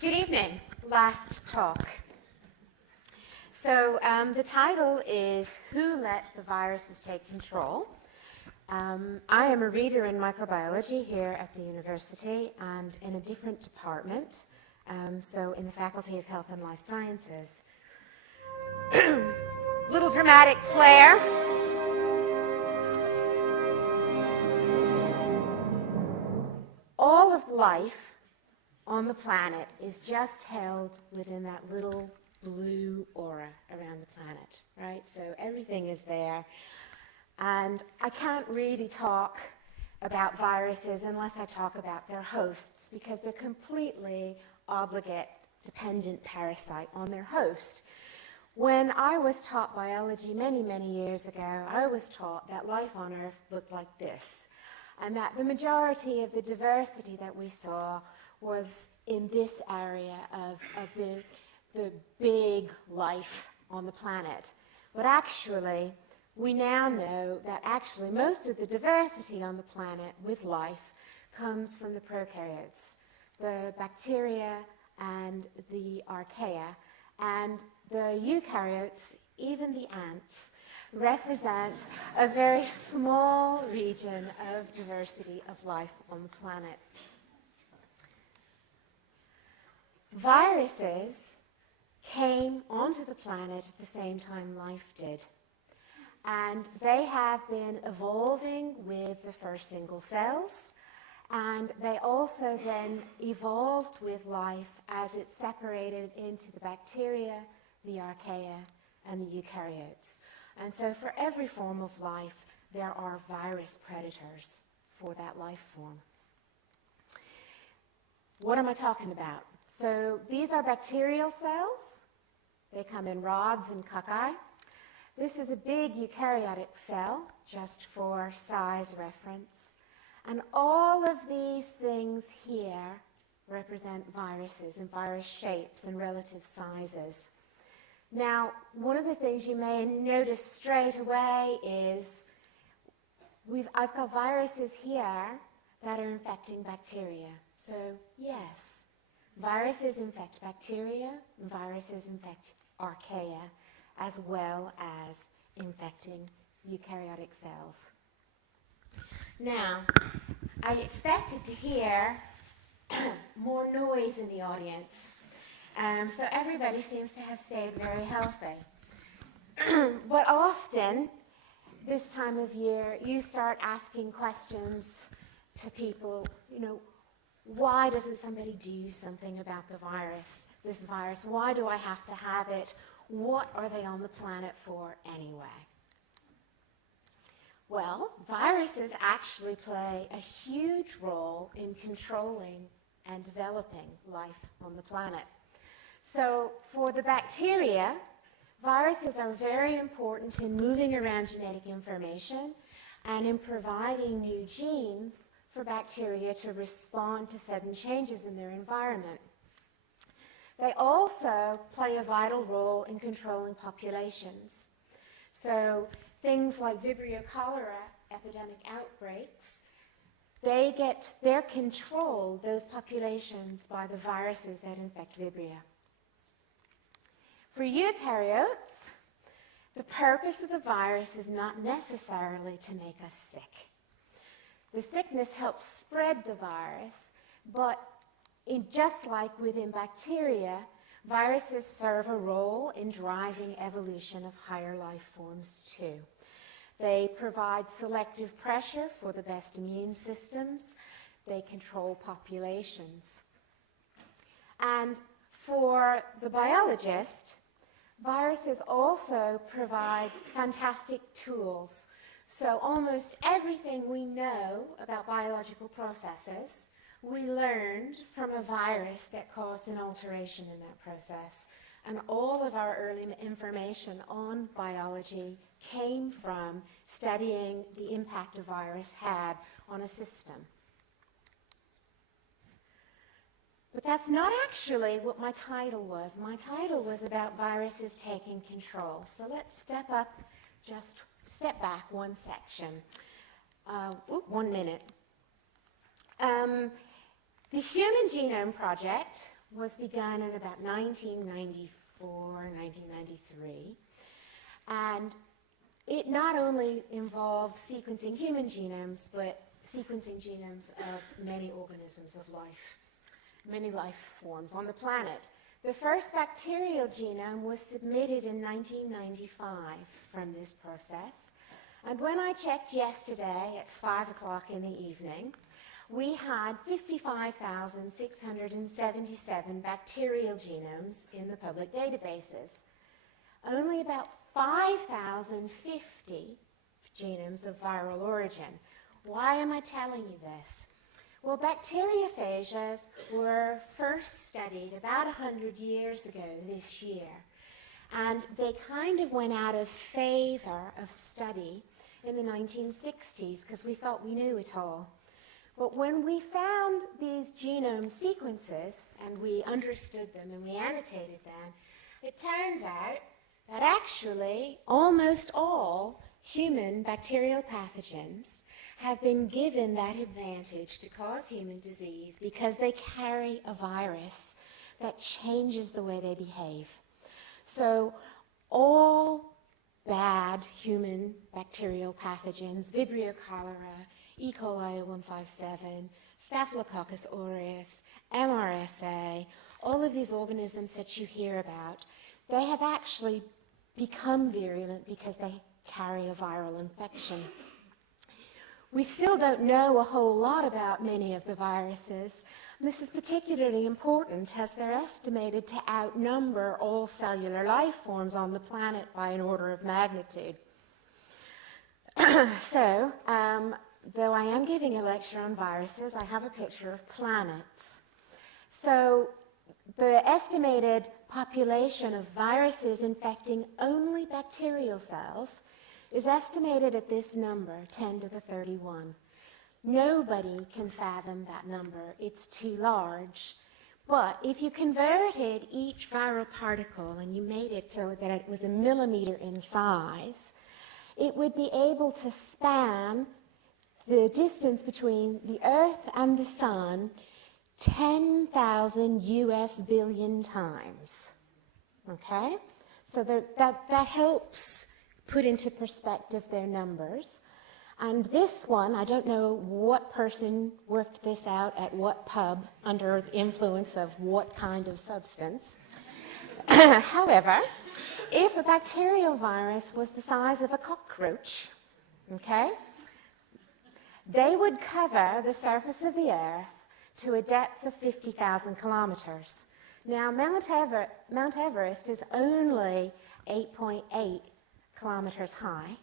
Good evening. Last talk. So the title is Who Let the Viruses Take Control? I am a reader in microbiology here at the university and in a different department, so in the Faculty of Health and Life Sciences. Little dramatic flair. All of life on the planet is just held within that little blue aura around the planet, right? So everything is there. And I can't really talk about viruses unless I talk about their hosts, because they're completely obligate, dependent parasite on their host. When I was taught biology many, many years ago, I was taught that life on Earth looked like this, and that the majority of the diversity that we saw was in this area of the big life on the planet. But actually, we now know that actually most of the diversity on the planet with life comes from the prokaryotes, the bacteria and the archaea, and the eukaryotes, even the ants, represent a very small region of diversity of life on the planet. Viruses came onto the planet at the same time life did. And they have been evolving with the first single cells, and they also then evolved with life as it separated into the bacteria, the archaea, and the eukaryotes. And so for every form of life, there are virus predators for that life form. What am I talking about? So these are bacterial cells. They come in rods and cocci. This is a big eukaryotic cell, just for size reference. And all of these things here represent viruses and virus shapes and relative sizes. Now, one of the things you may notice straight away is I've got viruses here that are infecting bacteria. So, yes, viruses infect bacteria, viruses infect archaea, as well as infecting eukaryotic cells. Now, I expected to hear more noise in the audience, so everybody seems to have stayed very healthy. But often, this time of year, you start asking questions to people, why doesn't somebody do something about this virus? Why do I have to have it? What are they on the planet for anyway? Well, viruses actually play a huge role in controlling and developing life on the planet. So for the bacteria, viruses are very important in moving around genetic information and in providing new genes for bacteria to respond to sudden changes in their environment. They also play a vital role in controlling populations. So things like Vibrio cholera epidemic outbreaks, they're controlled, those populations, by the viruses that infect Vibrio. For eukaryotes, the purpose of the virus is not necessarily to make us sick. The sickness helps spread the virus, but just like within bacteria, viruses serve a role in driving evolution of higher life forms too. They provide selective pressure for the best immune systems. They control populations. And for the biologist, viruses also provide fantastic tools. So almost everything we know about biological processes, we learned from a virus that caused an alteration in that process. And all of our early information on biology came from studying the impact a virus had on a system. But that's not actually what my title was. My title was about viruses taking control. So let's step back one section. 1 minute. The Human Genome Project was begun in about 1994, 1993. And it not only involved sequencing human genomes, but sequencing genomes of many organisms of life, many life forms on the planet. The first bacterial genome was submitted in 1995 from this process. And when I checked yesterday at 5 o'clock in the evening, we had 55,677 bacterial genomes in the public databases. Only about 5,050 genomes of viral origin. Why am I telling you this? Well, bacteriophages were first studied about 100 years ago this year. And they kind of went out of favor of study in the 1960s because we thought we knew it all. But when we found these genome sequences and we understood them and we annotated them, it turns out that actually almost all human bacterial pathogens have been given that advantage to cause human disease because they carry a virus that changes the way they behave. So all bad human bacterial pathogens, Vibrio cholera, E. coli 157, Staphylococcus aureus, MRSA, all of these organisms that you hear about, they have actually become virulent because they carry a viral infection. We still don't know a whole lot about many of the viruses. This is particularly important as they're estimated to outnumber all cellular life forms on the planet by an order of magnitude. So, though I am giving a lecture on viruses, I have a picture of planets. So, the estimated population of viruses infecting only bacterial cells is estimated at this number, 10 to the 31. Nobody can fathom that number. It's too large. But if you converted each viral particle and you made it so that it was a millimeter in size, it would be able to span the distance between the Earth and the Sun 10,000 US billion times. Okay? So that helps put into perspective their numbers. And this one, I don't know what person worked this out at what pub under the influence of what kind of substance. However, if a bacterial virus was the size of a cockroach, okay, they would cover the surface of the Earth to a depth of 50,000 kilometers. Now, Mount Everest is only 8.8 kilometers high.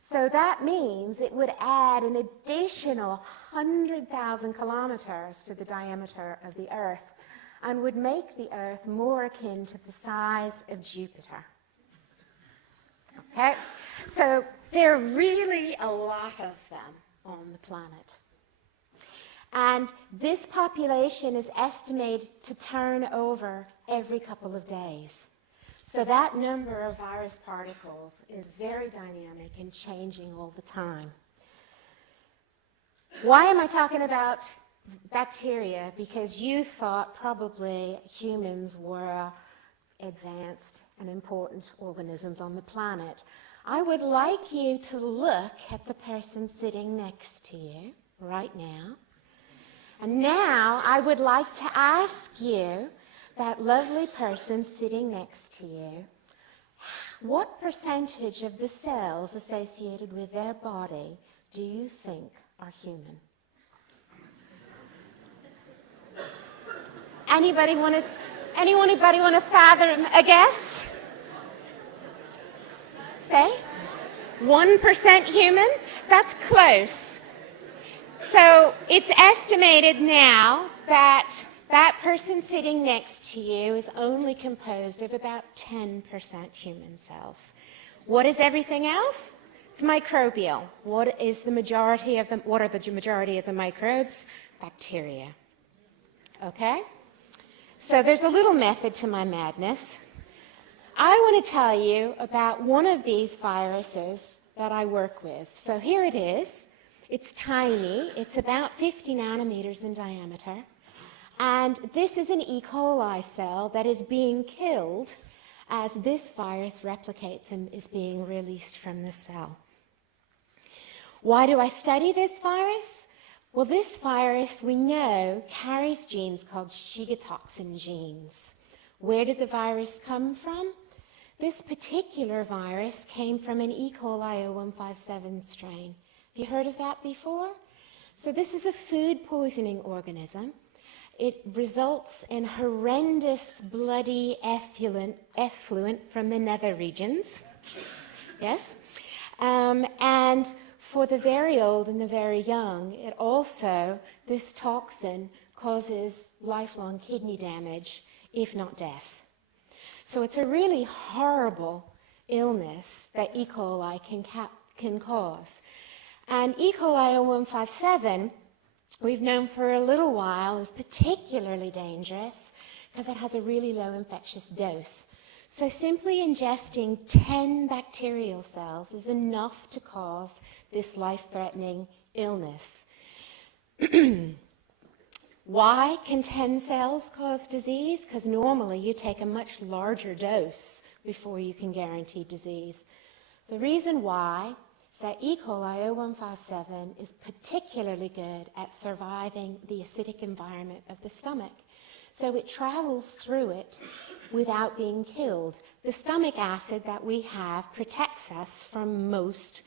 So that means it would add an additional 100,000 kilometers to the diameter of the Earth and would make the Earth more akin to the size of Jupiter. Okay? So there are really a lot of them on the planet. And this population is estimated to turn over every couple of days. So that number of virus particles is very dynamic and changing all the time. Why am I talking about bacteria? Because you thought probably humans were advanced and important organisms on the planet. I would like you to look at the person sitting next to you right now. And now I would like to ask you, that lovely person sitting next to you, what percentage of the cells associated with their body do you think are human? Anybody want to fathom a guess? Say? 1% human? That's close. So it's estimated now that that person sitting next to you is only composed of about 10% human cells. What is everything else? It's microbial. What are the majority of the microbes? Bacteria. Okay? So there's a little method to my madness. I want to tell you about one of these viruses that I work with. So here it is. It's tiny. It's about 50 nanometers in diameter. And this is an E. coli cell that is being killed as this virus replicates and is being released from the cell. Why do I study this virus? Well, this virus, we know, carries genes called Shiga toxin genes. Where did the virus come from? This particular virus came from an E. coli 0157 strain. Have you heard of that before? So this is a food poisoning organism. It results in horrendous bloody effluent from the nether regions. Yes? And for the very old and the very young, it also, this toxin causes lifelong kidney damage, if not death. So it's a really horrible illness that E. coli can cause. And E. coli 0157, we've known for a little while, is particularly dangerous because it has a really low infectious dose. So simply ingesting 10 bacterial cells is enough to cause this life-threatening illness. Why can 10 cells cause disease? Because normally you take a much larger dose before you can guarantee disease. The reason why is that E. coli 0157 is particularly good at surviving the acidic environment of the stomach. So it travels through it without being killed. The stomach acid that we have protects us from most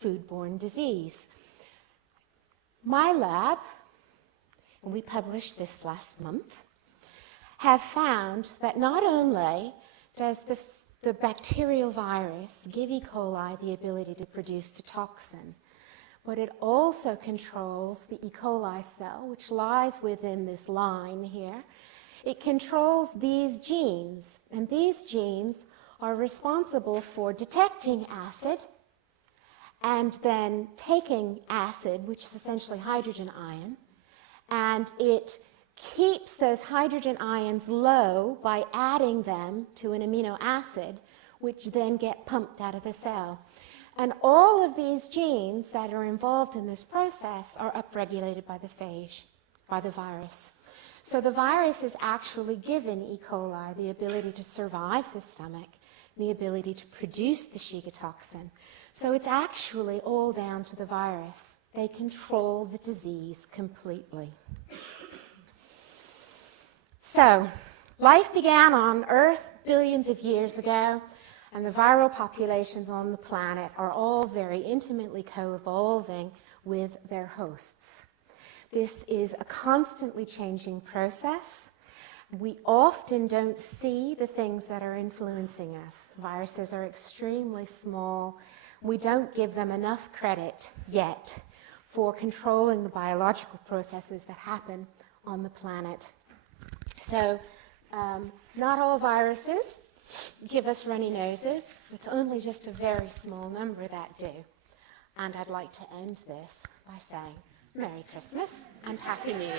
foodborne disease. My lab, and we published this last month, have found that not only does the bacterial virus give E. coli the ability to produce the toxin, but it also controls the E. coli cell, which lies within this line here. It controls these genes, and these genes are responsible for detecting acid and then taking acid, which is essentially hydrogen ion, and it keeps those hydrogen ions low by adding them to an amino acid, which then get pumped out of the cell. And all of these genes that are involved in this process are upregulated by the phage, by the virus. So the virus is actually given E. coli the ability to survive the stomach, the ability to produce the Shiga toxin. So it's actually all down to the virus. They control the disease completely. So, life began on Earth billions of years ago, and the viral populations on the planet are all very intimately co-evolving with their hosts. This is a constantly changing process. We often don't see the things that are influencing us. Viruses are extremely small. We don't give them enough credit yet for controlling the biological processes that happen on the planet. So, not all viruses give us runny noses. It's only just a very small number that do. And I'd like to end this by saying Merry Christmas and Happy New Year.